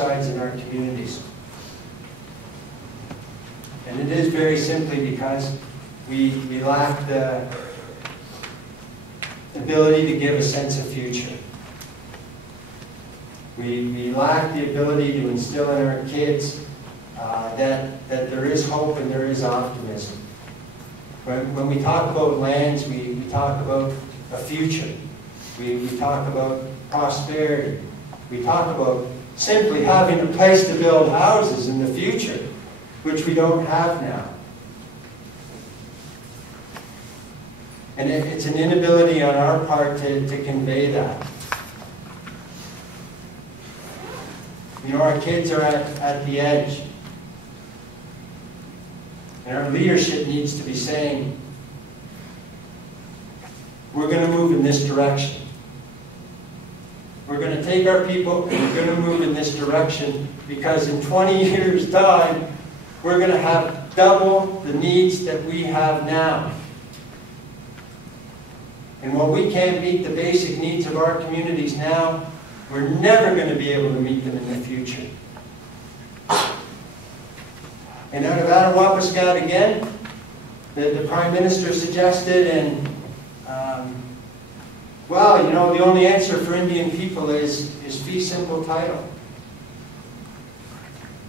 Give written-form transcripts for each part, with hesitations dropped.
sides in our communities. And it is very simply because we lack the ability to give a sense of future. We lack the ability to instill in our kids that there is hope and there is optimism. When we talk about lands, we talk about a future. We talk about prosperity. We talk about simply having a place to build houses in the future, which we don't have now. And it's an inability on our part to convey that. You know, our kids are at the edge. And our leadership needs to be saying, we're going to move in this direction. We're going to take our people and we're going to move in this direction because in 20 years' time, we're going to have double the needs that we have now. And while we can't meet the basic needs of our communities now, we're never going to be able to meet them in the future. And out of Attawapiskat again, the Prime Minister suggested, and well, you know, the only answer for Indian people is fee simple title.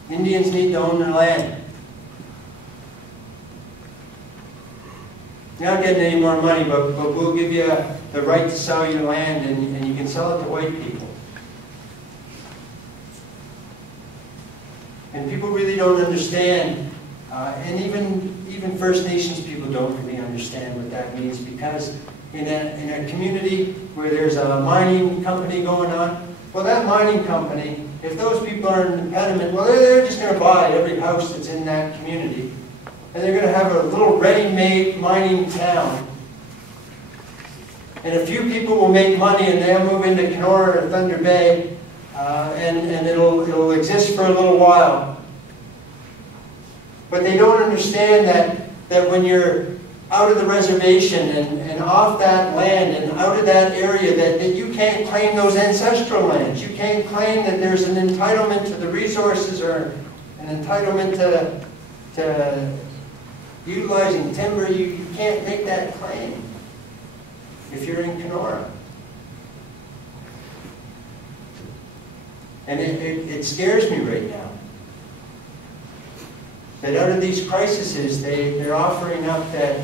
Indians need to own their land. You're not getting any more money, but we'll give you the right to sell your land, and you can sell it to white people. And people really don't understand, and even First Nations people don't really understand what that means, because in a community where there's a mining company going on, well, that mining company, if those people are an impediment, well, they're just going to buy every house that's in that community. And they're going to have a little ready-made mining town. And a few people will make money and they'll move into Kenora or Thunder Bay, and it'll exist for a little while. But they don't understand that when you're out of the reservation and off that land and out of that area, that you can't claim those ancestral lands. You can't claim that there's an entitlement to the resources or an entitlement to utilizing timber. You can't make that claim if you're in Kenora. And it scares me right now that out of these crises, they're offering up that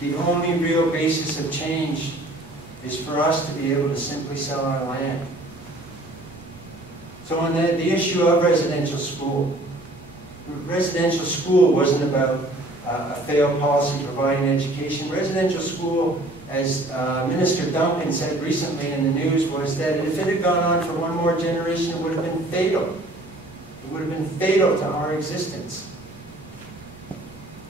the only real basis of change is for us to be able to simply sell our land. So on the issue of residential school wasn't about a failed policy providing education. Residential school, as Minister Duncan said recently in the news, was that if it had gone on for one more generation, it would have been fatal. It would have been fatal to our existence.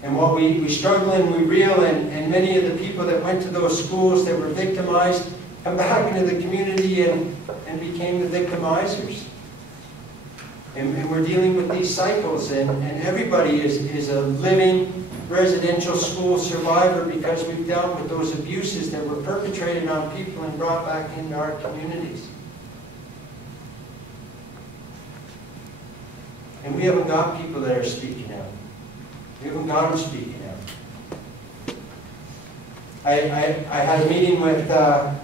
And while we struggle and we reel, and many of the people that went to those schools that were victimized come back into the community and became the victimizers. And we're dealing with these cycles, and everybody is a living residential school survivor because we've dealt with those abuses that were perpetrated on people and brought back into our communities. And we haven't got people that are speaking out. We haven't got them speaking out. I had a meeting with the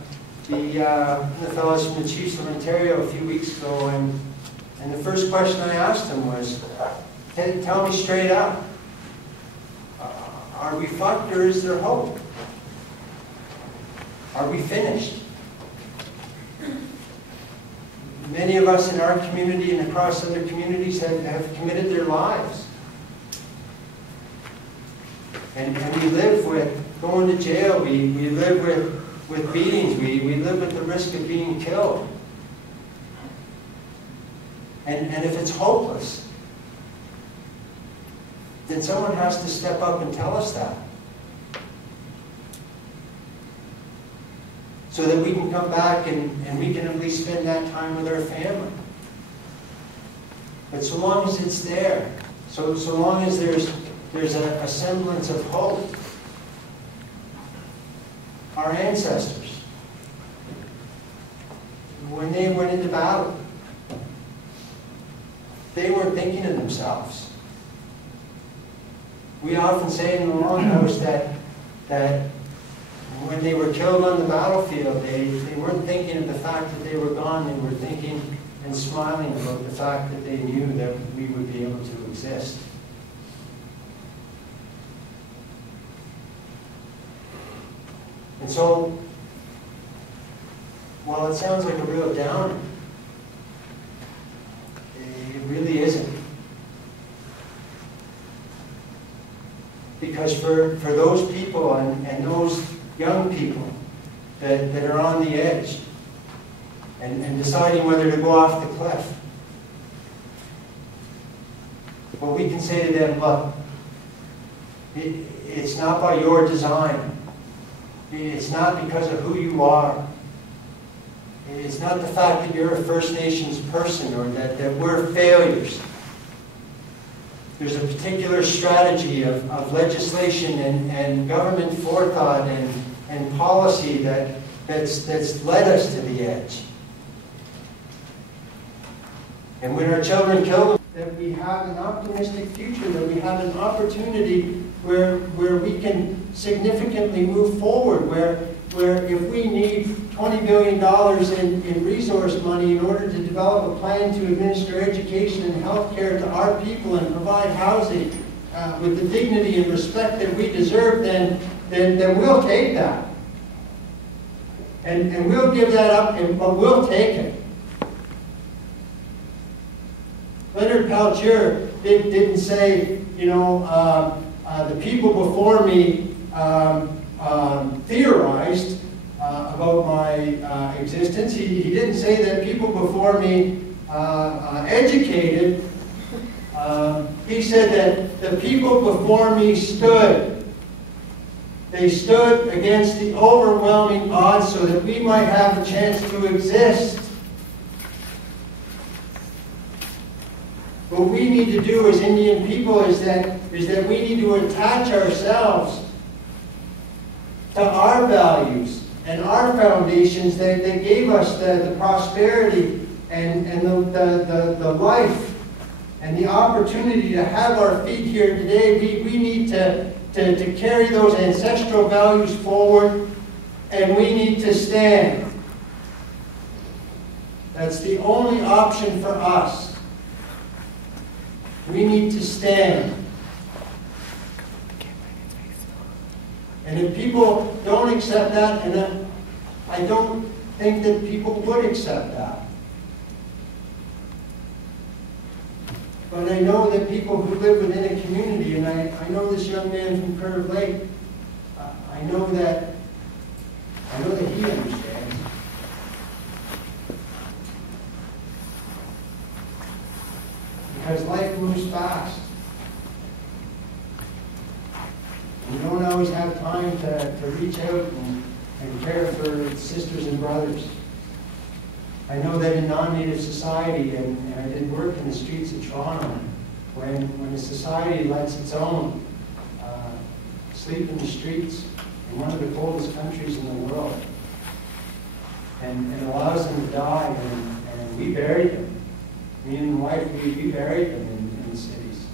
fellows from the Chiefs of Ontario a few weeks ago, and the first question I asked them was, tell me straight up, are we fucked or is there hope? Are we finished? Many of us in our community and across other communities have committed their lives. And we live with going to jail, we live with beatings, we live with the risk of being killed. And if it's hopeless, then someone has to step up and tell us that. So that we can come back and we can at least spend that time with our family. But so long as it's there, so long as there's a semblance of hope, our ancestors, when they went into battle, they weren't thinking of themselves. We often say in the Longhouse that when they were killed on the battlefield, they weren't thinking of the fact that they were gone. They were thinking and smiling about the fact that they knew that we would be able to exist. And so, while it sounds like a real downer, it really isn't. Because for those people and those young people that are on the edge and deciding whether to go off the cliff, well, we can say to them, look, it's not by your design. It's not because of who you are. It's not the fact that you're a First Nations person or that we're failures. There's a particular strategy of legislation and government forethought and policy that's led us to the edge. And when our children kill them, that we have an optimistic future, that we have an opportunity where we can significantly move forward, where if we need $20 billion in resource money in order to develop a plan to administer education and health care to our people and provide housing with the dignity and respect that we deserve, then we'll take that. And we'll give that up, but we'll take it. Leonard Peltier didn't say, you know, the people before me theorized about my existence. He didn't say that people before me educated. He said that the people before me stood. They stood against the overwhelming odds so that we might have a chance to exist. What we need to do as Indian people is that we need to attach ourselves to our values and our foundations that gave us the prosperity and the life and the opportunity to have our feet here today. We need to carry those ancestral values forward, and we need to stand. That's the only option for us. We need to stand. And if people don't accept that, and I don't think that people would accept that. But I know that people who live within a community, and I know this young man from Curve Lake, I know that he understands. Because life moves fast. You don't always have time to reach out and care for sisters and brothers. I know that in non-Native society, and I did work in the streets of Toronto, when a society lets its own sleep in the streets in one of the coldest countries in the world, and allows them to die, and we buried them. Me and my wife, we buried them in the cities.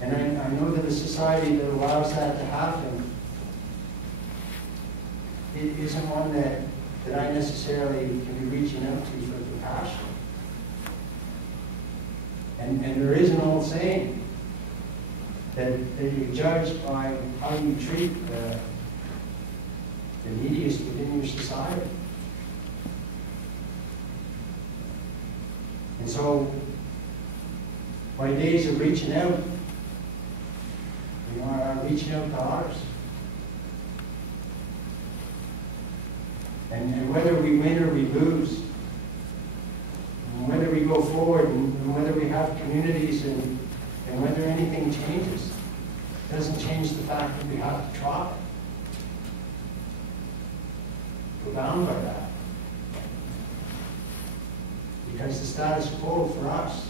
And I know that a society that allows that to happen, it isn't one that I necessarily can be reaching out to for compassion. And there is an old saying that you're judged by how you treat the neediest within your society. And so, my days of reaching out, are reaching out to ours. And whether we win or we lose, and whether we go forward, and whether we have communities, and whether anything changes, doesn't change the fact that we have to try. We're bound by that. Because the status quo for us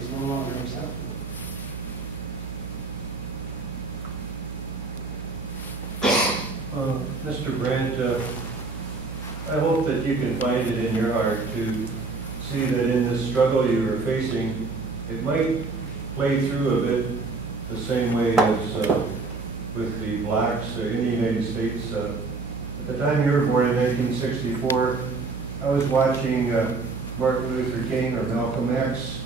is no longer acceptable. Mr. Brant, I hope that you can find it in your heart to see that in this struggle you were facing, it might play through a bit the same way as with the blacks in the United States. At the time you were born in 1964, I was watching Martin Luther King or Malcolm X,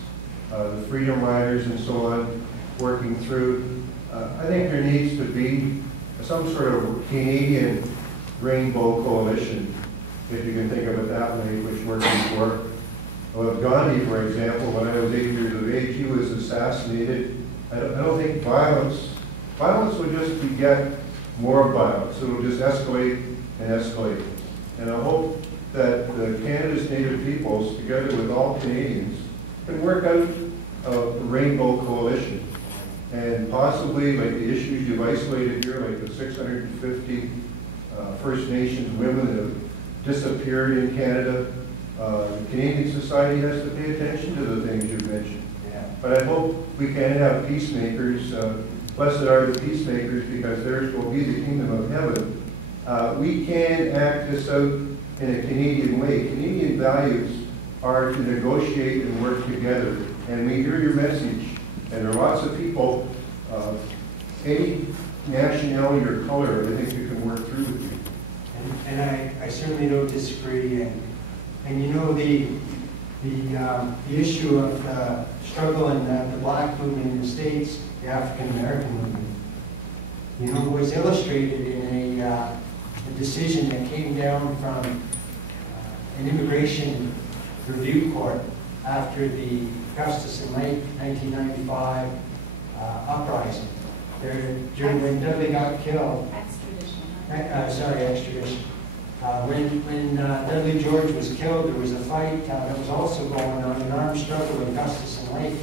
the Freedom Riders and so on, working through. I think there needs to be some sort of Canadian rainbow coalition, if you can think of it that way, which worked before. Well, Gandhi, for example, when I was 8 years of age, he was assassinated. I don't think violence would just beget more violence. It will just escalate and escalate. And I hope that Canada's Native peoples, together with all Canadians, can work out a rainbow coalition. And possibly, like the issues you've isolated here, like the 650 First Nations women that have disappeared in Canada, Canadian society has to pay attention to the things you've mentioned. Yeah. But I hope we can have peacemakers. Blessed are the peacemakers, because theirs will be the kingdom of heaven. We can act this out in a Canadian way. Canadian values are to negotiate and work together. And we hear your message. And there are lots of people, any nationality or color, I think you can work through with you. And I certainly don't disagree. And you know, the issue of the struggle in the black movement in the States, the African American movement, you know, was illustrated in a decision that came down from an immigration review court after the Augustus and Lake 1995 uprising. During when Dudley got killed. Extradition. When Dudley George was killed, there was a fight that was also going on, an armed struggle in Augustus and Lake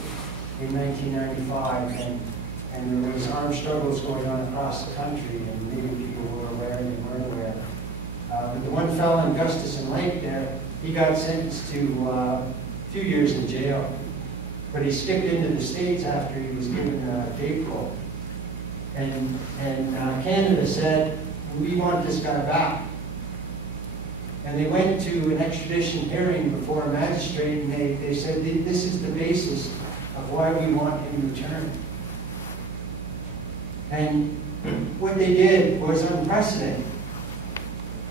in 1995, and there was armed struggles going on across the country, and maybe people were aware and weren't aware. But the one fellow in Augustus and Lake there, he got sentenced to a few years in jail, but he skipped into the States after he was given a day parole. And Canada said, we want this guy back. And they went to an extradition hearing before a magistrate, and they said, this is the basis of why we want him returned. And what they did was unprecedented.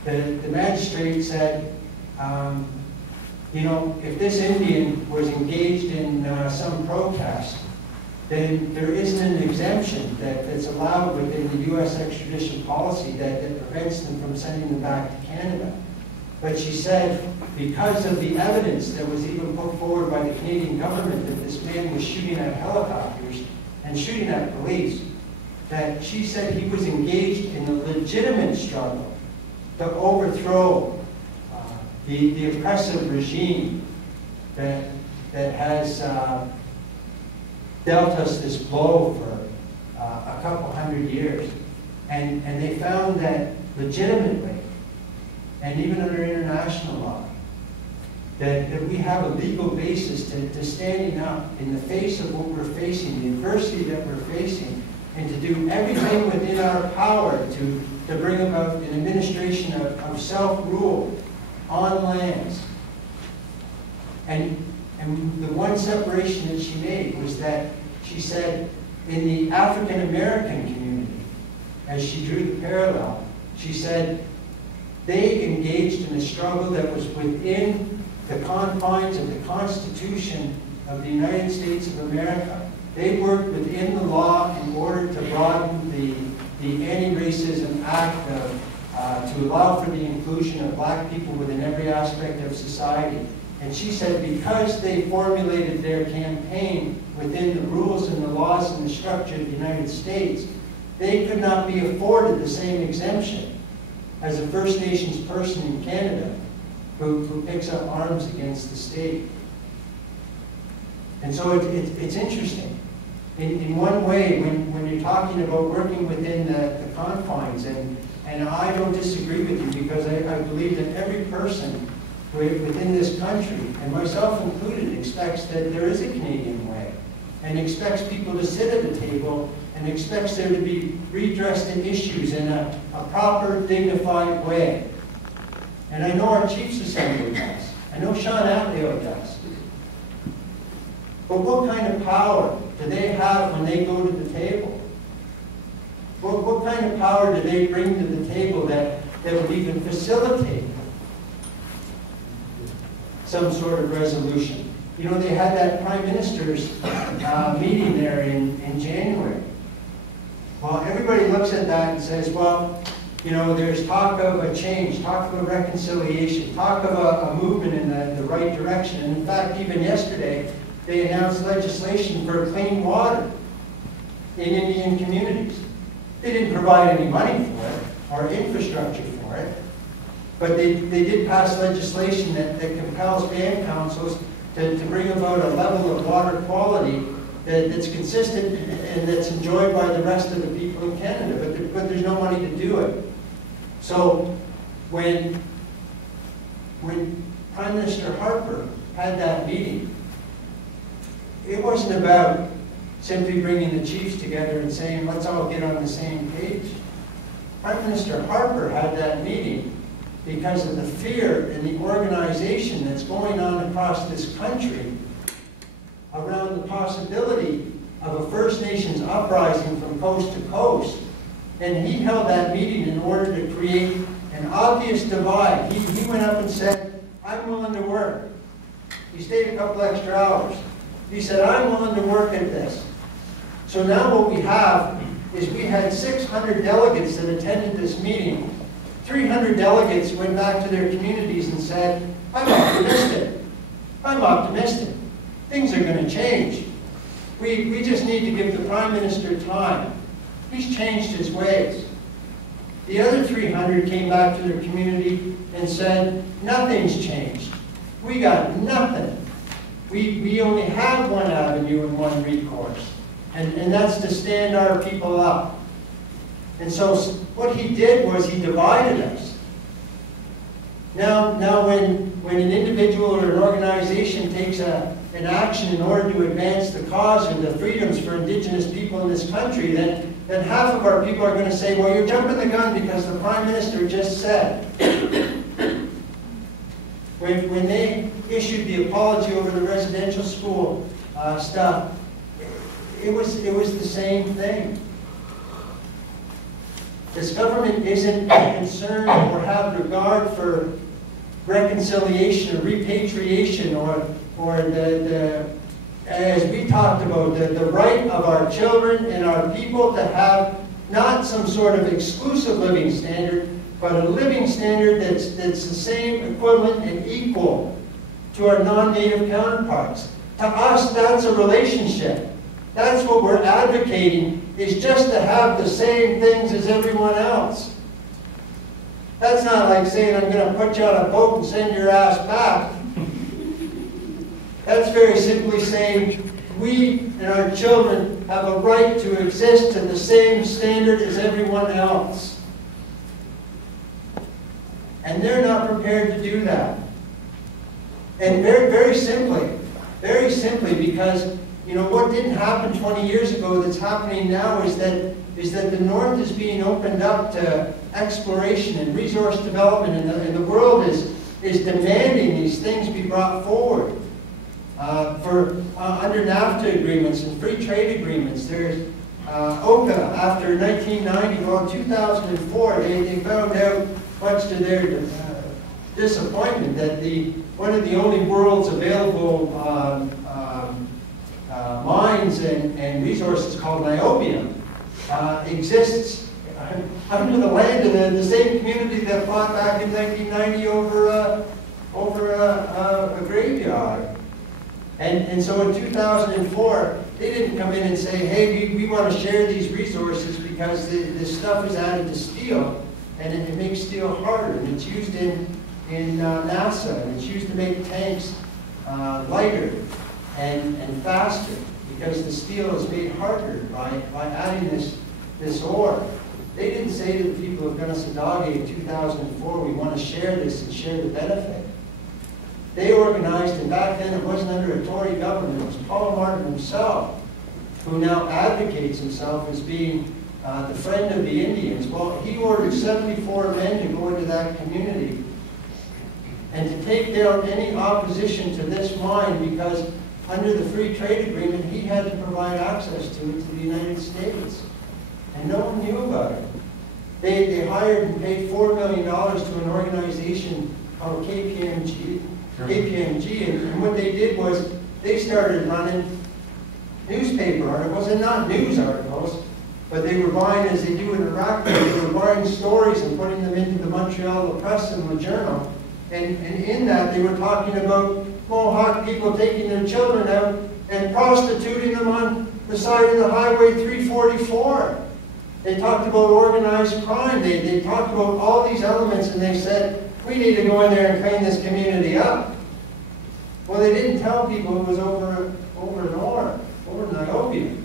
The magistrate said, you know, if this Indian was engaged in some protest, then there isn't an exemption that's allowed within the U.S. extradition policy that prevents them from sending them back to Canada. But she said, because of the evidence that was even put forward by the Canadian government that this man was shooting at helicopters and shooting at police, that she said he was engaged in a legitimate struggle to overthrow the oppressive regime that has dealt us this blow for a couple hundred years. And they found that legitimately, and even under international law, that we have a legal basis to standing up in the face of what we're facing, the adversity that we're facing, and to do everything within our power to bring about an administration of self-rule on lands. And the one separation that she made was that she said in the African American community, as she drew the parallel, she said they engaged in a struggle that was within the confines of the Constitution of the United States of America. They worked within the law in order to broaden the Anti-Racism Act to allow for the inclusion of black people within every aspect of society. And she said because they formulated their campaign within the rules and the laws and the structure of the United States, they could not be afforded the same exemption as a First Nations person in Canada who picks up arms against the state. And so it's interesting. In one way, when you're talking about working within the confines, and I don't disagree with you, because I believe that every person within this country, and myself included, expects that there is a Canadian way, and expects people to sit at a table, and expects there to be redressed in issues in a proper, dignified way. And I know our Chiefs Assembly does. I know Shawn Brant does. But what kind of power do they have when they go to the table? What kind of power do they bring to the table that would even facilitate some sort of resolution? You know, they had that Prime Minister's meeting there in January. Well, everybody looks at that and says, well, you know, there's talk of a change, talk of a reconciliation, talk of a movement in the right direction. And in fact, even yesterday, they announced legislation for clean water in Indian communities. They didn't provide any money for it or infrastructure for it, but they did pass legislation that compels band councils to bring about a level of water quality that's consistent and that's enjoyed by the rest of the people in Canada, but there's no money to do it. So when Prime Minister Harper had that meeting, it wasn't about simply bringing the chiefs together and saying, let's all get on the same page. Prime Minister Harper had that meeting because of the fear and the organization that's going on across this country around the possibility of a First Nations uprising from coast to coast. And he held that meeting in order to create an obvious divide. He went up and said, I'm willing to work. He stayed a couple extra hours. He said, I'm willing to work at this. So now what we have is we had 600 delegates that attended this meeting. 300 delegates went back to their communities and said, I'm optimistic. I'm optimistic. Things are going to change. We just need to give the Prime Minister time. He's changed his ways. The other 300 came back to their community and said, nothing's changed. We got nothing. We only have one avenue and one recourse, and that's to stand our people up. And so what he did was he divided us. Now when an individual or an organization takes an action in order to advance the cause and the freedoms for Indigenous people in this country, then half of our people are going to say, well, you're jumping the gun because the Prime Minister just said. When they issued the apology over the residential school stuff, it was the same thing. This government isn't concerned or have regard for reconciliation or repatriation or the as we talked about, the right of our children and our people to have not some sort of exclusive living standard, but a living standard that's the same, equivalent, and equal to our non-native counterparts. To us, that's a relationship. That's what we're advocating, is just to have the same things as everyone else. That's not like saying, I'm going to put you on a boat and send your ass back. That's very simply saying, we and our children have a right to exist to the same standard as everyone else. And they're not prepared to do that. And very simply, because you know what didn't happen 20 years ago that's happening now is that the North is being opened up to exploration and resource development, and the world is demanding these things be brought forward. Under NAFTA agreements and free trade agreements, there's OCA after 1990, well, in 2004, they found out, much to their disappointment, that one of the only world's available mines and resources called niobium exists under the land of the same community that fought back in 1990 over a graveyard. And so in 2004, they didn't come in and say, hey, we want to share these resources because this stuff is added to steel, and it makes steel harder, and it's used in NASA, and it's used to make tanks lighter and faster, because the steel is made harder by adding this ore. They didn't say to the people of Gunnesadagi in 2004, we want to share this and share the benefit. They organized, and back then it wasn't under a Tory government, it was Paul Martin himself, who now advocates himself as being the friend of the Indians. Well, he ordered 74 men to go into that community and to take down any opposition to this mine, because under the free trade agreement, he had to provide access to it to the United States. And no one knew about it. They hired and paid $4 million to an organization called KPMG, and what they did was they started running newspaper articles, and not news articles, but they were buying, as they do in Iraq, they were buying stories and putting them into the Montreal Press and the Journal. And in that, they were talking about Mohawk people taking their children out and prostituting them on the side of the Highway 344. They talked about organized crime. They talked about all these elements, and they said, we need to go in there and clean this community up. Well, they didn't tell people it was over in Niobe.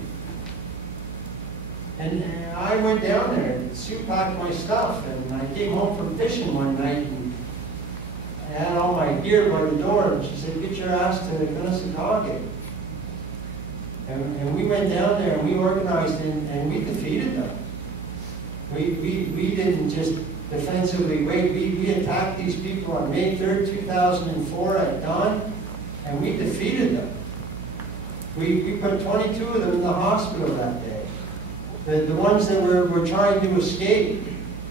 And I went down there, and Sue packed my stuff, and I came home from fishing one night, and I had all my gear by the door, and she said, get your ass to Gunnasaugee. And we went down there, and we organized, and we defeated them. We didn't just defensively wait. We attacked these people on May 3rd, 2004 at dawn, and we defeated them. We put 22 of them in the hospital that day. The ones that were trying to escape,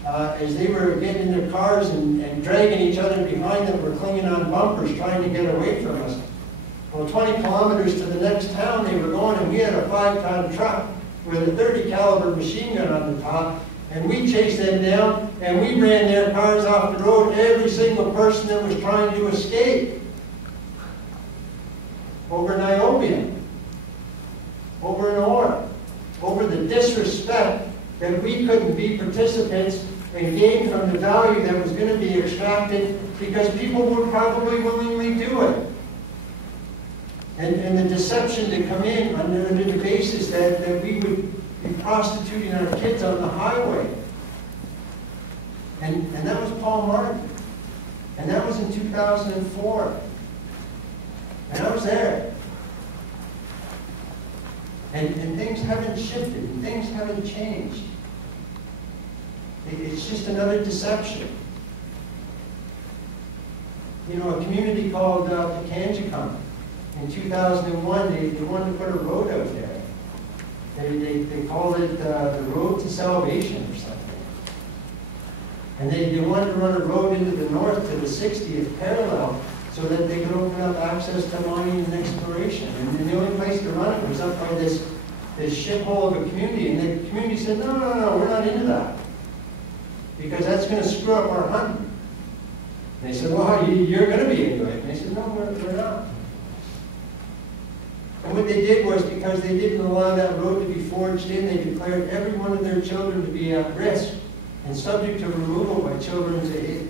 as they were getting in their cars and dragging each other behind them, were clinging on bumpers trying to get away from us. Well, 20 kilometers to the next town they were going, and we had a 5-ton truck with a 30 caliber machine gun on the top, and we chased them down, and we ran their cars off the road, every single person that was trying to escape. Over Niobe, over in Ora, over the disrespect that we couldn't be participants and gain from the value that was going to be extracted because people would probably willingly do it. And the deception to come in under the basis that we would be prostituting our kids on the highway. And that was Paul Martin. And that was in 2004. And I was there. And things haven't shifted, and things haven't changed. It's just another deception. You know, a community called Pekanjikun, in 2001, they wanted to put a road out there. They called it the Road to Salvation or something. And they wanted to run a road into the north to the 60th parallel so that they could open up access to mining and exploration. And the only place to run it was up by this shithole of a community. And the community said, no, we're not into that, because that's going to screw up our hunting. And they said, well, you're going to be into it. And they said, no, we're not. And what they did was, because they didn't allow that road to be forged in, they declared every one of their children to be at risk and subject to removal by Children's Aid.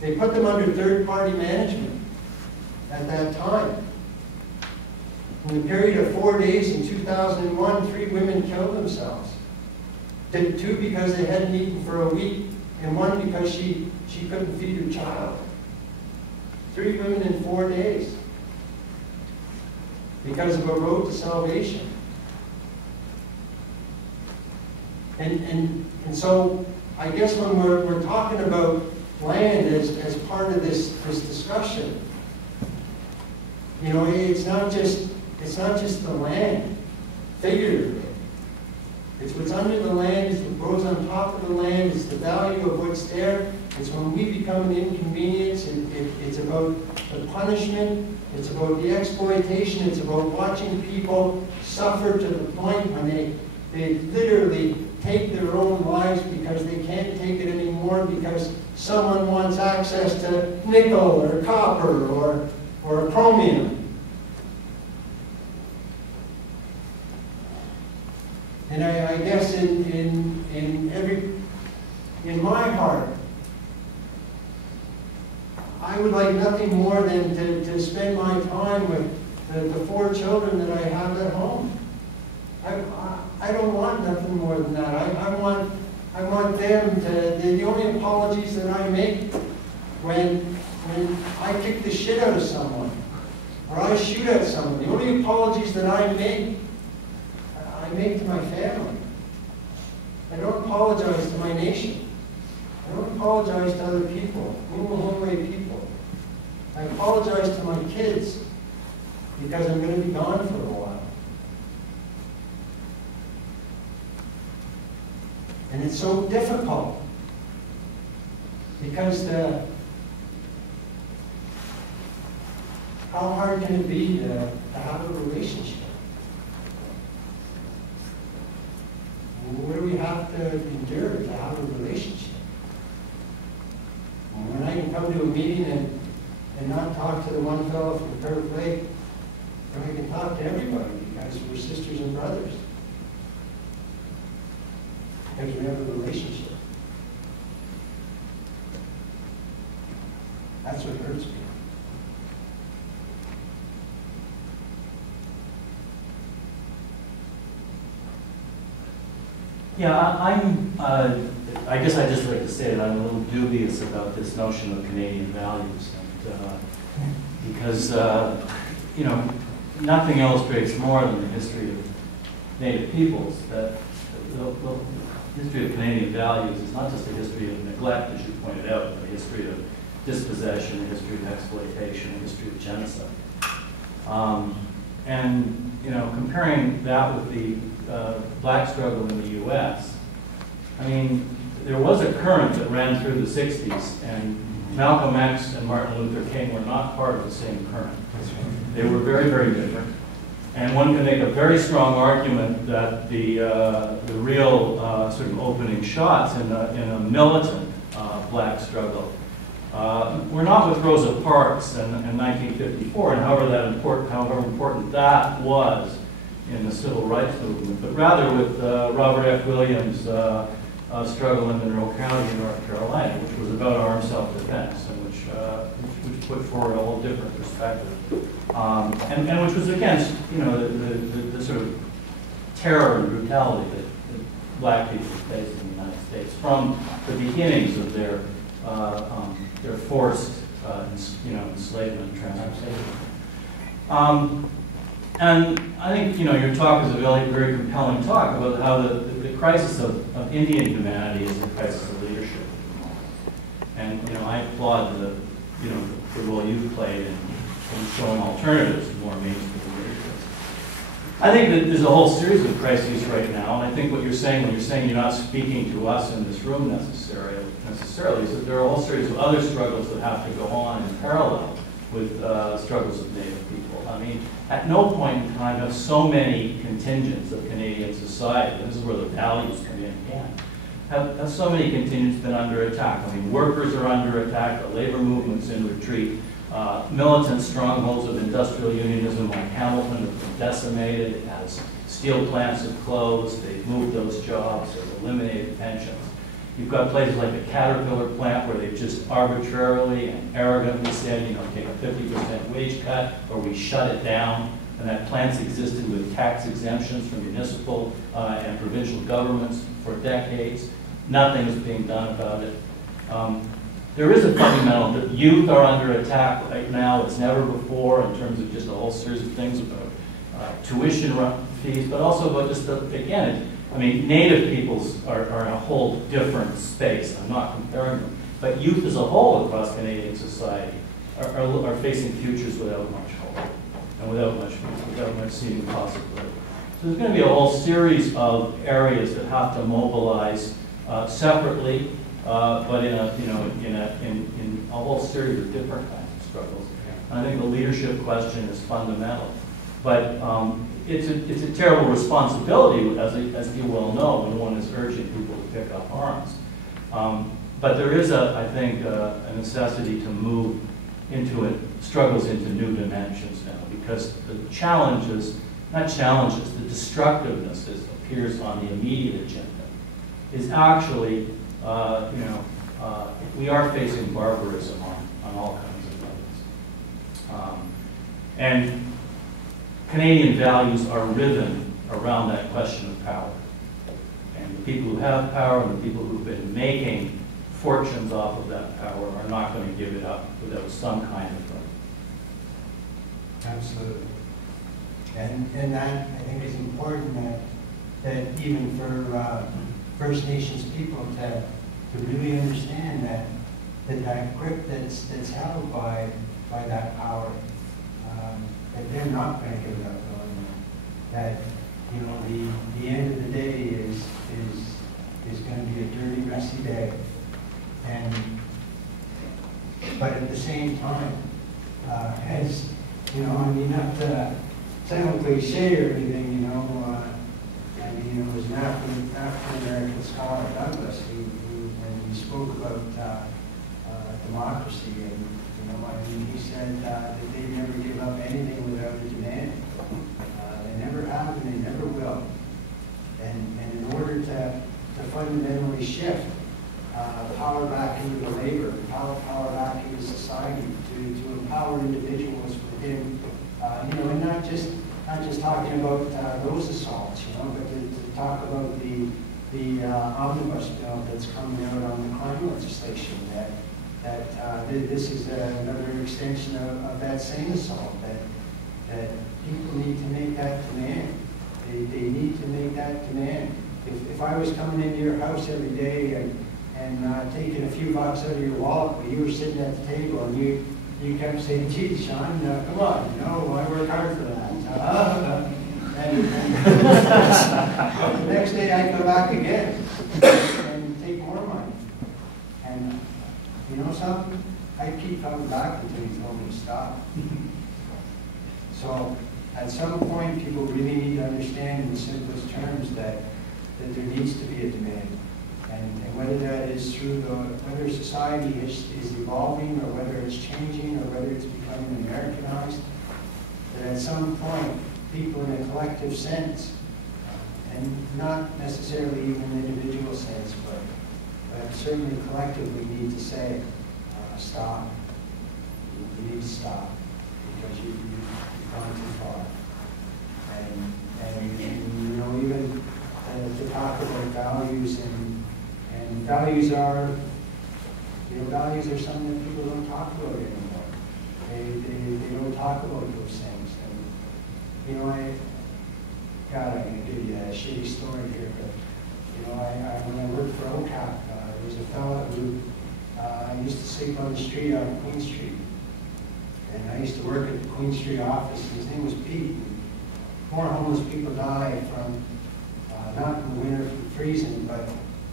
They put them under third-party management at that time. In the period of 4 days in 2001, 3 women killed themselves. 2 because they hadn't eaten for a week, and 1 because she couldn't feed her child. 3 women in 4 days because of a road to salvation. And so I guess when we're talking about land as part of this discussion, you know, it's not just the land, figuratively. It's what's under the land, it's what grows on top of the land, it's the value of what's there. It's when we become an inconvenience. It's about the punishment, it's about the exploitation, it's about watching people suffer to the point when they literally take their own lives because they can't take it anymore because someone wants access to nickel or copper or chromium. And I guess in my heart, I would like nothing more than to spend my time with the 4 children that I have at home. I don't want nothing more than that. I want them to. The only apologies that I make when I kick the shit out of someone or I shoot at someone, the only apologies that I make to my family. I don't apologize to my nation. I don't apologize to other people, Mohawk people. I apologize to my kids because because I'm going to be gone for a while. And it's so difficult because how hard can it be to have a relationship? What do we have to endure to have a relationship? When I can come to a meeting and not talk to the one fellow from Curve Lake, but I can talk to everybody because we're sisters and brothers. Because we have a relationship. That's what hurts me. Yeah, I guess I'd just like to say that I'm a little dubious about this notion of Canadian values, and because you know, nothing illustrates more than the history of Native peoples that the history of Canadian values is not just a history of neglect, as you pointed out, but a history of dispossession, a history of exploitation, a history of genocide. And you know, comparing that with the black struggle in the U.S., I mean, there was a current that ran through the 60s, and Malcolm X and Martin Luther King were not part of the same current. They were very, very different. And one can make a very strong argument that the real sort of opening shots in a militant black struggle were not with Rosa Parks in 1954, and however important that was in the civil rights movement, but rather with Robert F. Williams' struggle in Monroe County in North Carolina, which was about armed self-defense, and which put forward a whole different perspective, and which was against, you know, the sort of terror and brutality that black people faced in the United States from the beginnings of their forced, you know, enslavement and transportation. And I think, you know, your talk is a very, very compelling talk about how the crisis of Indian humanity is the crisis of leadership. And, you know, I applaud the role you've played in showing alternatives to more mainstream leadership. I think that there's a whole series of crises right now, and I think what you're saying when you're saying you're not speaking to us in this room necessarily is that there are a whole series of other struggles that have to go on in parallel with struggles of Native people. I mean, at no point in time have so many contingents of Canadian society, this is where the values come in again, have so many contingents been under attack. I mean, workers are under attack, the labor movement's in retreat, militant strongholds of industrial unionism like Hamilton have been decimated, it has steel plants have closed, they've moved those jobs, they've eliminated pensions. You've got places like the Caterpillar plant where they've just arbitrarily and arrogantly said, you know, take a 50% wage cut or we shut it down. And that plant's existed with tax exemptions from municipal and provincial governments for decades. Nothing is being done about it. There is a fundamental that youth are under attack right now. It's never before in terms of just a whole series of things about tuition fees, but also about just, again, I mean, Native peoples are in a whole different space. I'm not comparing them. But youth as a whole across Canadian society are facing futures without much hope and without much seeming possibility. So there's going to be a whole series of areas that have to mobilize separately, but in a whole series of different kinds of struggles. And I think the leadership question is fundamental. But it's a terrible responsibility, as you well know, when one is urging people to pick up arms. But there is, I think, a necessity to move into struggles into new dimensions now, because the challenges, not challenges, the destructiveness that appears on the immediate agenda is actually, we are facing barbarism on all kinds of levels. And Canadian values are riven around that question of power. And the people who have power and the people who've been making fortunes off of that power are not going to give it up without some kind of fight. Absolutely. And that, I think, is important that even for First Nations people to really understand that grip that's held by that power that they're not going to give it up on. That, you know, the end of the day is going to be a dirty, messy day. But at the same time, as, you know, I mean, not to sound cliche or anything, you know, I mean, it was an African-American scholar, Douglas, when he spoke about democracy, and, you know, I mean, he said that they never give up anything without a demand. They never have and they never will. And in order to fundamentally shift power back into the labor, power back into society, to empower individuals within, you know, and not just talking about those assaults, you know, but to talk about the omnibus bill that's coming out on the crime legislation, that this is another extension of that same assault, that people need to make that demand. They need to make that demand. If I was coming into your house every day and taking a few bucks out of your wallet, but you were sitting at the table and you kept saying, geez, Shawn, come on, you know, I work hard for that. And the next day I go back again and take more money. And you know something? I'd keep coming back until you told me to stop. So at some point, people really need to understand in the simplest terms that there needs to be a demand. And whether that is through whether society is evolving, or whether it's changing, or whether it's becoming Americanized, that at some point, people in a collective sense, and not necessarily even an individual sense, but certainly collectively need to say, stop. You need to stop, because you've gone too far. And you know, even to talk about values, and values are, you know, values are something that people don't talk about anymore. They don't talk about those things. And you know, I'm going to give you a shitty story here, but you know, when I worked for OCAP, there was a fellow who used to sleep on the street on Queen Street. And I used to work at the Queen Street office. His name was Pete. More homeless people die from, not in the winter from freezing, but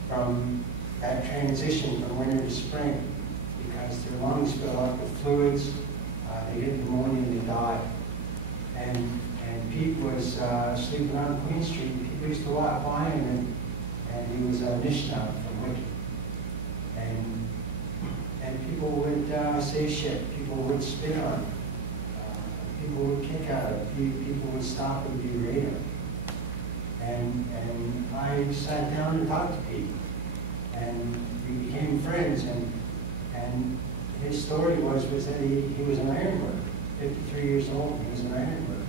from that transition from winter to spring, because their lungs fill up with fluids, they get pneumonia and they die. And Pete was sleeping on Queen Street. People used to walk by him, and he was a Nishnah from Wiki. And people would say shit, people would spit on him, people would kick at him, people would stop and berate him. And I sat down and talked to Pete, and we became friends, and his story was that he was an iron worker, 53 years old, he was an iron worker.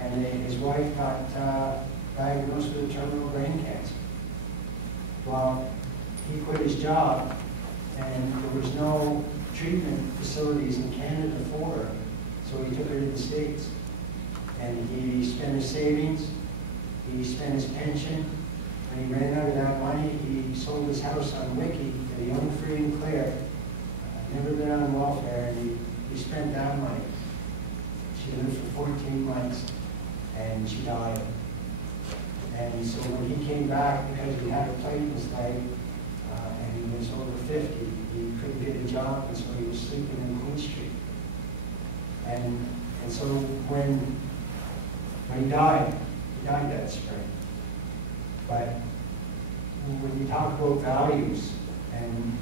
And his wife got diagnosed with terminal brain cancer. Well, he quit his job, and there was no treatment facilities in Canada for her, so he took her to the States. And he spent his savings, he spent his pension. When he ran out of that money, he sold his house on Wiki to the young, free, and clear. Never been on welfare, and he spent that money. She lived for 14 months, and she died. And so when he came back, because he had a plate in his leg, and he was over 50, he couldn't get a job, and so he was sleeping in Queen Street. And so when he died that spring. But when you talk about values and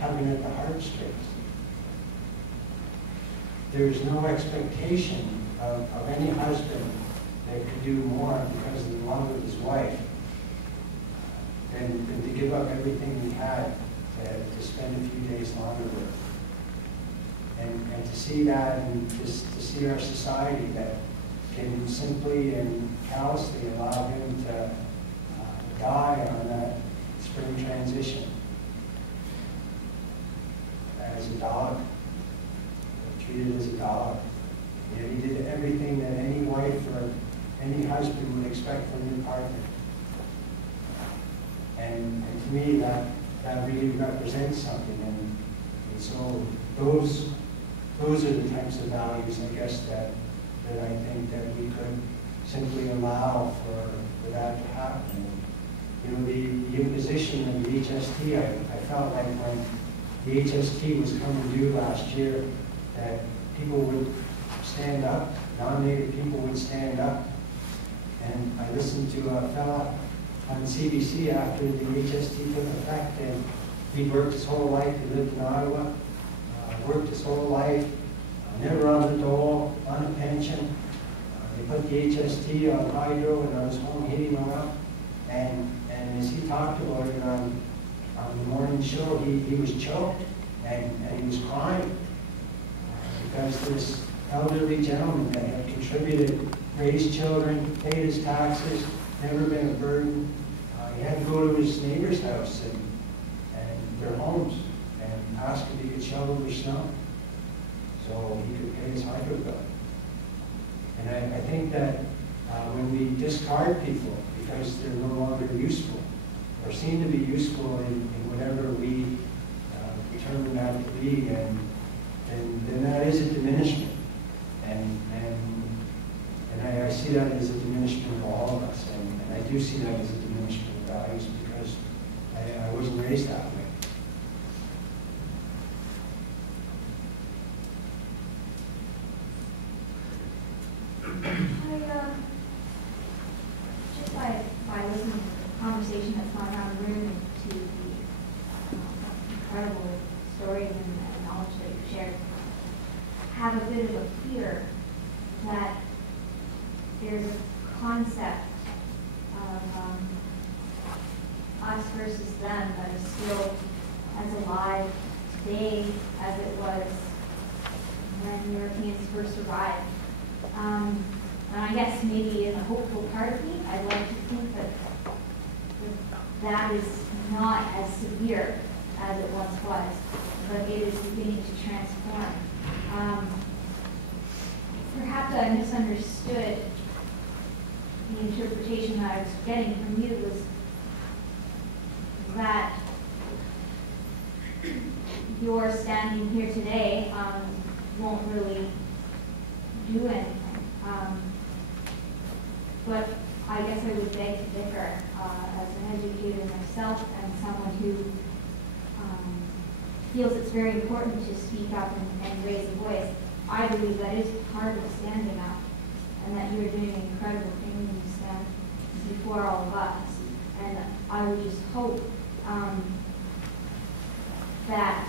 tugging at the heartstrings, there's no expectation of any husband that could do more because of the love of his wife than to give up everything he had to spend a few days longer with. And to see that, and just to see our society that can simply and callously allow him to die on that spring transition as a dog, treated as a dog. Yet he did everything that any wife or any husband would expect from their partner. And to me, that really represents something. And so those those are the types of values, I guess, that I think that we could simply allow for that to happen. You know, the imposition of the HST, I felt like when the HST was coming due last year, that people would stand up, non-native people would stand up. And I listened to a fella on CBC after the HST took effect, and he worked his whole life, he lived in Ottawa, worked his whole life, never on the dole, on a pension. They put the HST on hydro and on his home heating oil. And as he talked about it on the morning show, he was choked and he was crying because this elderly gentleman that had contributed, raised children, paid his taxes, never been a burden. He had to go to his neighbor's house and their homes and ask if he could shovel their snow so he could pay his hydro bill. And I think that when we discard people because they're no longer useful or seem to be useful in whatever we determine that to be, and then that is a diminishment. And I see that as a diminishment of all of us, and I do see that as a diminishment of values because I wasn't raised that way. Just by listening to the conversation that's gone around the room and to the incredible stories and knowledge that you've shared, have a bit of a fear that there's a concept of us versus them that is still as alive today as it was when Europeans first arrived. And I guess maybe in the hopeful part of me, I'd like to think that that is not as severe as it once was, but it is beginning to transform. Perhaps I misunderstood the interpretation that I was getting from you was that your standing here today won't really do anything. But I guess I would beg to differ as an educator myself and someone who feels it's very important to speak up and raise a voice. I believe that is part of standing up, and that you're doing an incredible thing when you stand before all of us. And I would just hope that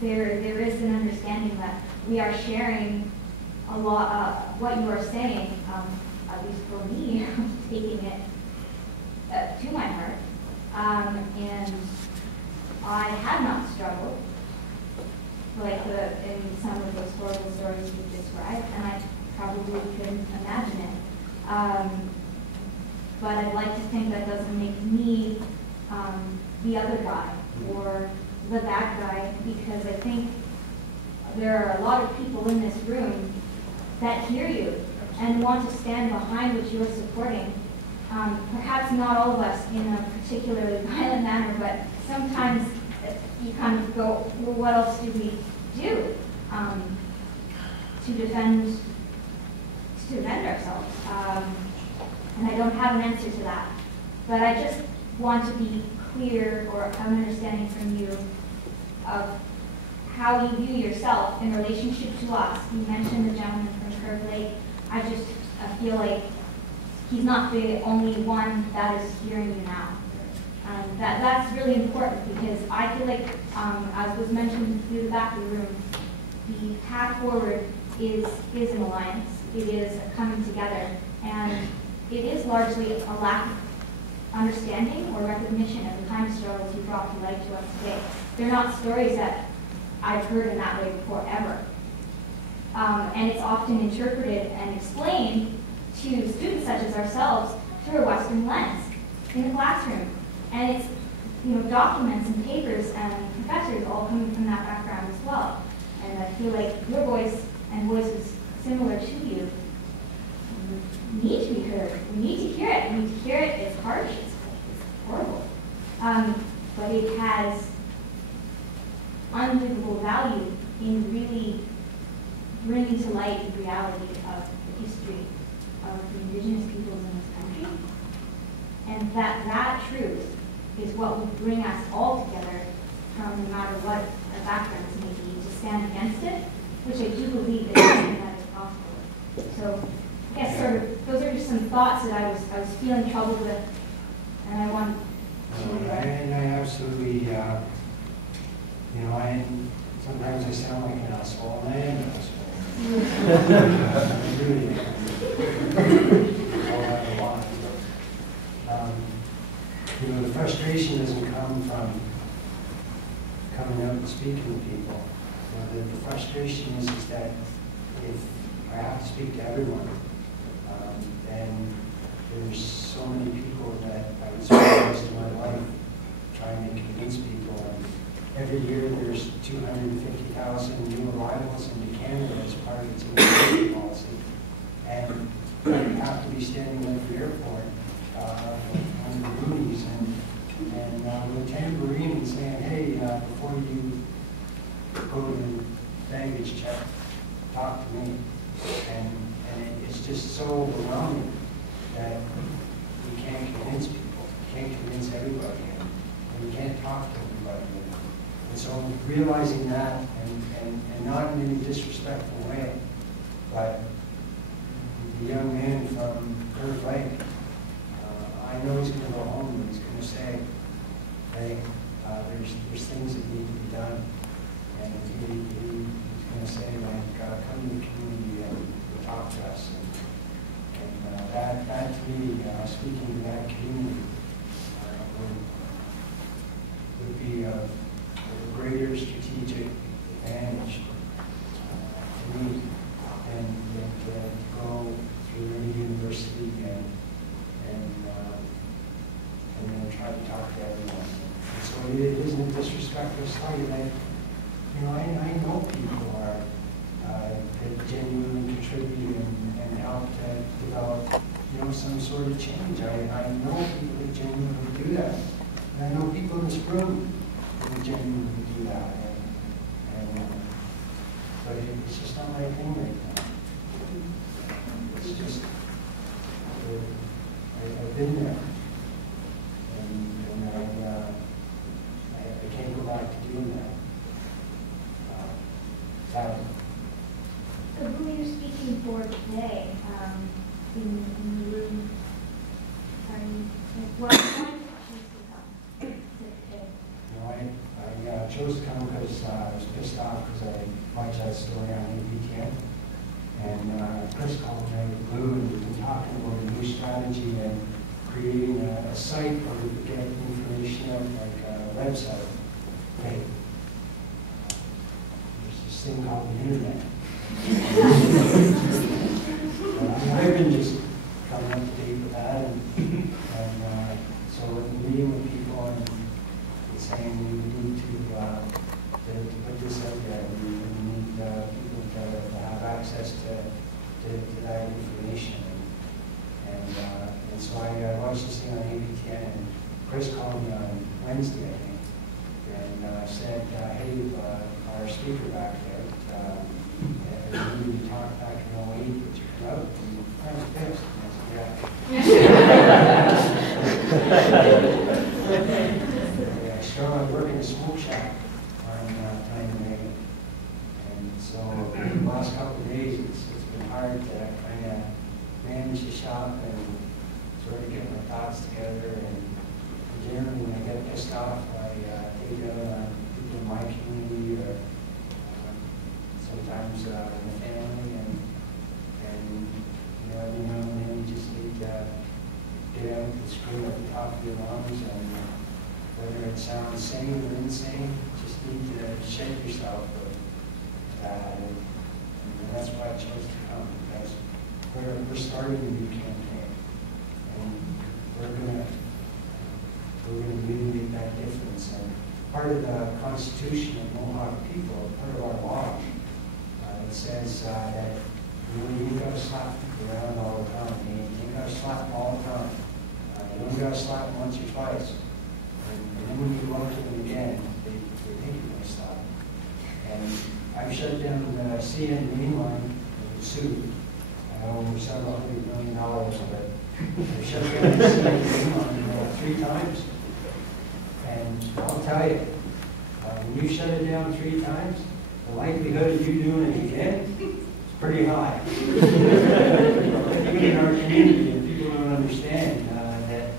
there is an understanding that we are sharing a lot what you are saying, at least for me, taking it to my heart. And I have not struggled like in some of those horrible stories you described, and I probably couldn't imagine it. But I'd like to think that doesn't make me the other guy or the bad guy, because I think there are a lot of people in this room that hear you and want to stand behind what you're supporting. Perhaps not all of us in a particularly violent manner, but sometimes you kind of go, well, what else do we do to defend ourselves? And I don't have an answer to that. But I just want to be clear, or an understanding from you of how you view yourself in relationship to us. You mentioned the gentleman from Curve Lake. I feel like he's not the only one that is hearing you now. That's really important, because I feel like, as was mentioned through the back of the room, the path forward is an alliance. It is a coming together, and it is largely a lack of understanding or recognition of the kind of struggles you brought to light to us today. They're not stories that I've heard in that way before, ever. And it's often interpreted and explained to students such as ourselves through a Western lens in the classroom. And it's, documents and papers and professors all coming from that background as well. And I feel like your voice and voices similar to you need to be heard. We need to hear it. We need to hear it. It's harsh. It's horrible. But it has unbelievable value in really bringing to light the reality of the history of the indigenous peoples in this country. And that truth is what will bring us all together from no matter what our backgrounds may be, to stand against it, which I do believe is something that is possible. So I guess sort of those are just some thoughts that I was feeling troubled with, and I want to. And I absolutely, sometimes I sound like an asshole, and I am an asshole. I really am. A lot. The frustration doesn't come from coming out and speaking to people. The frustration is that if I have to speak to everyone, then there's so many people that I would spend most of my life trying to convince people. And every year there's 250,000 new arrivals into Canada as part of its immigration policy. And I have to be standing at the airport on the roadies and with a tambourine and saying, hey, before you go to the baggage check, talk to me. And it's just so overwhelming that you can't convince people, you can't convince everybody, and you can't talk to everybody. And so realizing that, and not in any disrespectful way, but the young man from Curve Lake, I know he's going to go home and he's going to say, hey, there's things that need to be done. And he's going to say, like, come to the community and talk to us. And that to me, speaking to that community, would be a greater strategic advantage to me than to go through any university and then try to talk to everyone. And so it isn't a disrespectful slight. I know people that genuinely contribute and help to develop, some sort of change. I know people that genuinely do that. And I know people in this room that genuinely do that. But it's just not my thing right now. It's just, I've been there. And I can't go back to doing that. Sadly. So who are you speaking for today in the room? What did you choose to come today? I chose to come because I was pissed off because I watched that story on APTN. And Chris called me out of the blue, and we've been talking about a new strategy and creating a site where we could get information out, like a website. Hey, there's this thing called the internet. I've been just coming up to date with that, and so we're meeting with people and saying we need to put this out there. We need people to have access to that information. And so I watched this thing on APTN, and Chris called me on Wednesday, I think, and said, hey, our speaker back there, we need to talk back in 08, but you come out. And I was pissed. And I said, yeah. Shawn, I work in a smoke shack on Trent University. And so the last couple of days, it's been hard to kind of manage the shop and sort of get my thoughts together. And generally, when I get pissed off, I take it out on people in my community or sometimes in the family. And every now and then you just need to get out and scream at the top of your lungs. And whether it sounds sane or insane, you just need to shake yourself of that. And that's why I chose to come, because we're starting a new campaign, and we're gonna really make that difference. And part of the Constitution of Mohawk people, part of our law, it says that you got to slap people around all the time. You got to slap them all the time. You don't got to slap them once or twice. And then when you go up to them again, they think you're going to slap them. And I've shut down the CN main line with Sioux. I owe over several $100 million of it. I've shut down the CN main line 3 times. And I'll tell you, when you shut it down 3 times, the likelihood of you doing it again is pretty high. Even in our community, people don't understand that,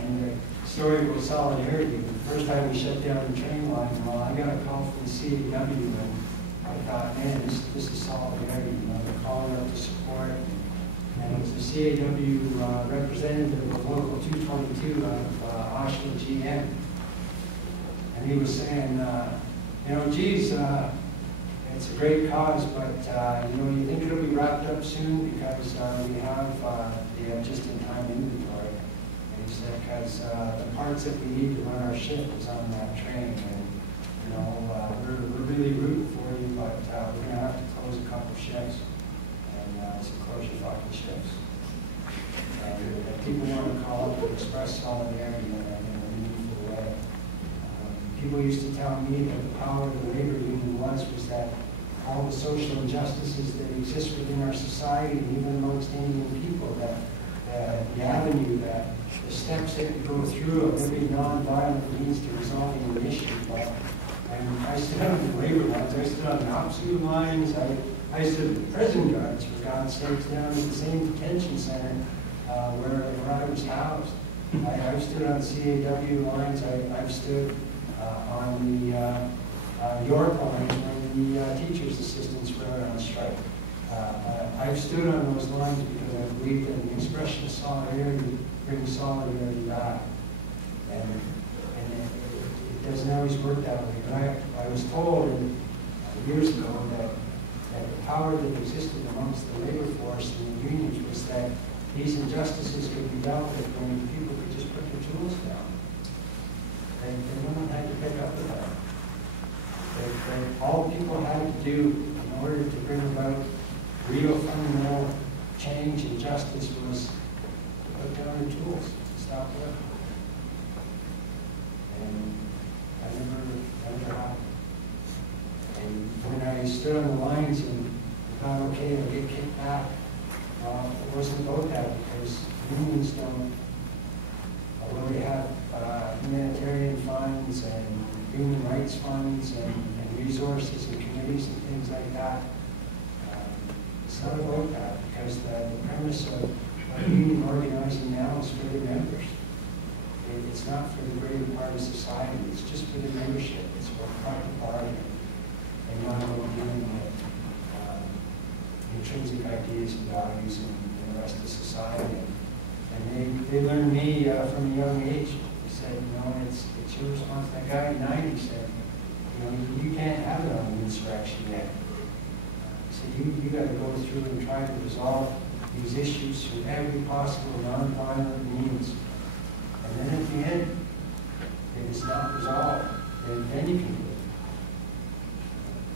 and the story about solidarity, the first time we shut down the train line, well, I got a call from the CAW, and I thought, man, this is solidarity, they're calling out to support. And it was the CAW representative of Local 222 of Oshawa GM. And he was saying, geez, it's a great cause, but, you think it'll be wrapped up soon because we have just-in-time inventory. And he said, because the parts that we need to run our shift is on that train. And, we're really rooting for you, but we're going to have to close a couple shifts. And so close your fucking shifts. And if people want to call up and express solidarity in a meaningful way. People used to tell me that the power of the labor union was that all the social injustices that exist within our society, and even amongst Indian people, that the avenue, that the steps that we go through of every non-violent means to resolving an issue. And I stood on the labor lines, I stood on the Napsu lines, I stood with the prison guards, for God's sakes, down in the same detention center where I was housed. I've stood on CAW lines, I've stood on the York lines when the teachers' assistants were out on strike. I've stood on those lines because I believe that the expression of solidarity brings solidarity back. And it doesn't always work that way. But I was told years ago that the power that existed amongst the labor force and the unions was that these injustices could be dealt with when people could just put their tools down. And no one had to pick up with that. All people had to do in order to bring about real fundamental change and justice was to put down their tools and stop working. And that never happened. And when I stood on the lines and thought, okay, I'll get kicked back, it wasn't about that because unions don't, although they have humanitarian funds and human rights funds and resources and committees and things like that. It's not about that because the premise of union organizing now is for the members. It's not for the greater part of society. It's just for the membership. It's for collective bargaining and not about dealing with intrinsic ideas and values and the rest of society. And they learned me from a young age. They said, it's your responsibility. That guy at 90 said, you can't have it on an insurrection yet. So you got to go through and try to resolve these issues through every possible nonviolent means. And then at the end, if it's not resolved, then you can do it.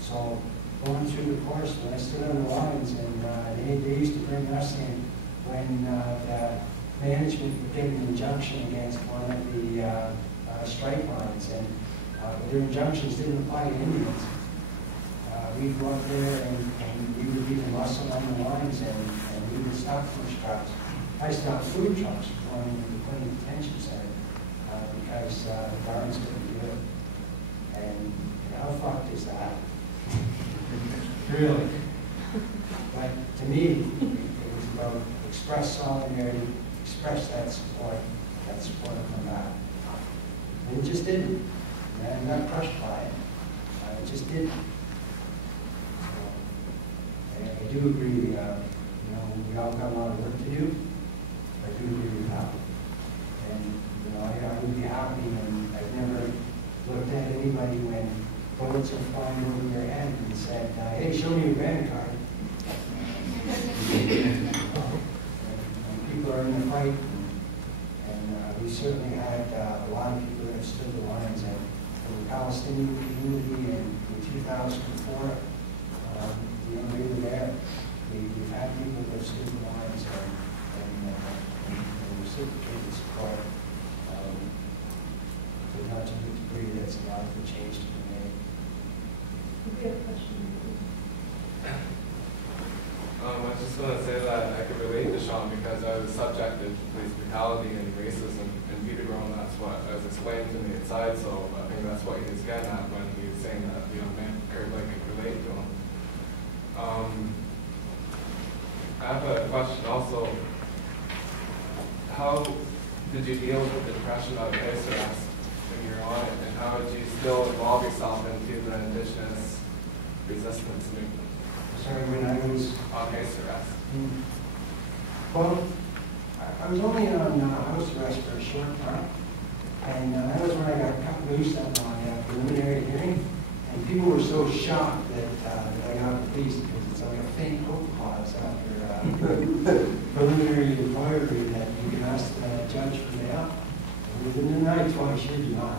So going through the course, when I stood on the lines, and they used to bring us in when the management would get an injunction against one of the strike lines, and their injunctions didn't apply to Indians. We'd go up there and we would leave the muscle on the lines and we would stop food trucks. I stopped food trucks going into the Clinton Detention Center because the guards couldn't do it. And how fucked is that? Really? But to me, it was about express solidarity, express that support from that. And it just didn't. And I got crushed by it. It just didn't. So, I do agree, we all got a lot of work to do. I do agree with that. And, I would be happy, and I've never looked at anybody when bullets are flying over their head and said, hey, show me your band card. And people are in the fight, and we certainly had a lot of people that stood the lines. And for the Palestinian community in 2004, they were there. We've had people that stood the lines and reciprocated support. But not to the degree that's allowed for change to be made. I just want to say that I could relate to Shawn because I was subjected to police brutality and racism in Peterborough, and that's what was explained to me inside, so I think that's what he was getting at when he was saying that the young man could relate to him. I have a question also. How did you deal with the depression of house arrest when you were on it, and how did you still involve yourself into the Indigenous resistance movement? Sorry, when I was On house arrest. Well, I was only on house arrest for a short time, and that was when I got cut loose at my preliminary hearing, and people were so shocked that I got released because it's like a faint hope clause after preliminary inquiry that you can ask the judge for bail. Within the night, twice, you do not.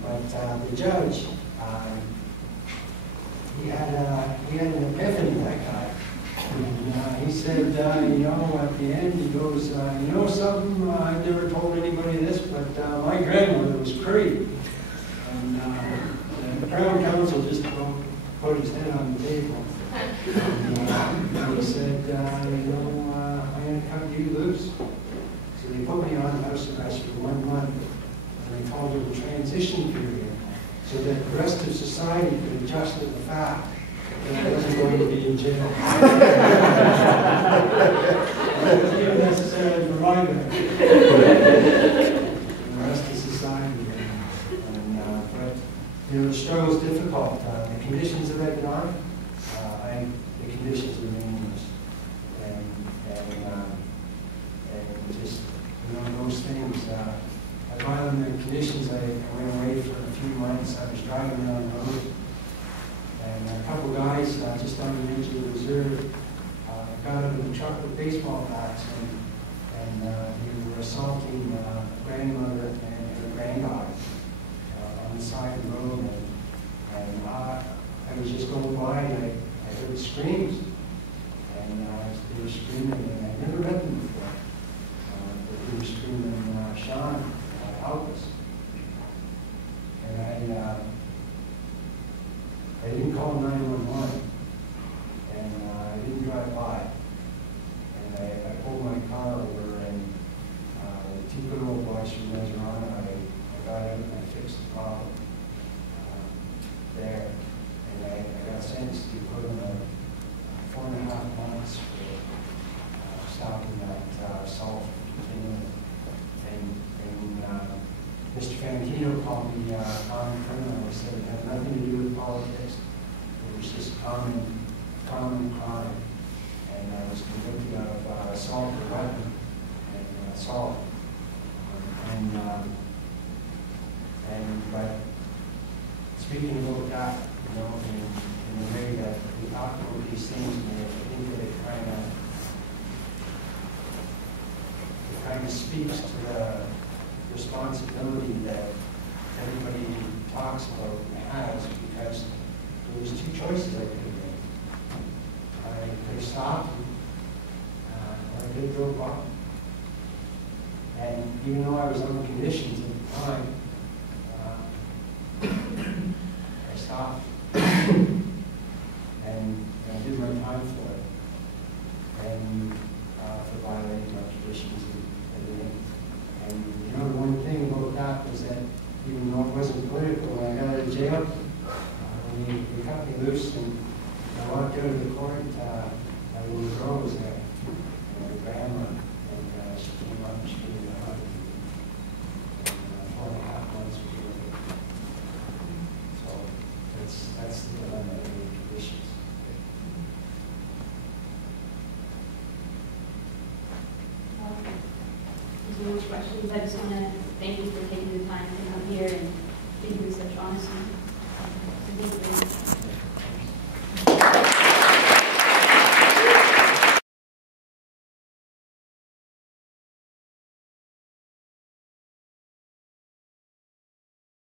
But the judge, he had an epiphany, that guy. And, he said, you know, at the end, he goes, you know something, I've never told anybody this, but my grandmother was Cree. And the Crown Counsel just put his head on the table. And he said, you know, I'm going to cut you loose. So they put me on house arrest for 1 month, and they called it a transition period, so that the rest of society could adjust to the fact that I wasn't going to be in jail. It wasn't even necessarily for my benefit. The rest of society. But you know, the struggle is difficult. The conditions that I've been on, the conditions are meaningless. And just, you know, those things. I got in the conditions, I went away for a few months. I was driving down the road, and a couple guys just on the edge of the reserve got out of the truck with baseball bats, and they were assaulting a grandmother and her granddaughter on the side of the road. And I was just going by, and I heard screams, and they were screaming, and I'd never read them before. But they were screaming, Shawn, help us. And I didn't call 911, and I didn't drive by. And I pulled my car over, and the two good old boys from Nezarana, I got out and I fixed the problem there. And I got sentenced to put in 4.5 months for stopping that assault continuing. And Mr. Fantino called me common criminal. He said it had nothing to do with politics. It was just common crime. And I was convicted of assault with a weapon and assault. But speaking about that, you know, in a way that we talk about these things, and I think that it kind of speaks to the responsibility that everybody talks about and has, because there was two choices I could have made. I could have stopped, or I could have drove off. And even though I was on conditions at the time, I stopped, and I did my time for it, and for violating my conditions and everything. And you know, the one thing about that was that even though it wasn't political, when I got out of jail, when they cut me loose and I walked out of the court, my little girl was there, and her grandma, and she came up and she gave me a hug. And 4.5 months was really. So that's the dilemma of the conditions. There's no more questions. I just want to thank you for taking the time to come here and being such honesty.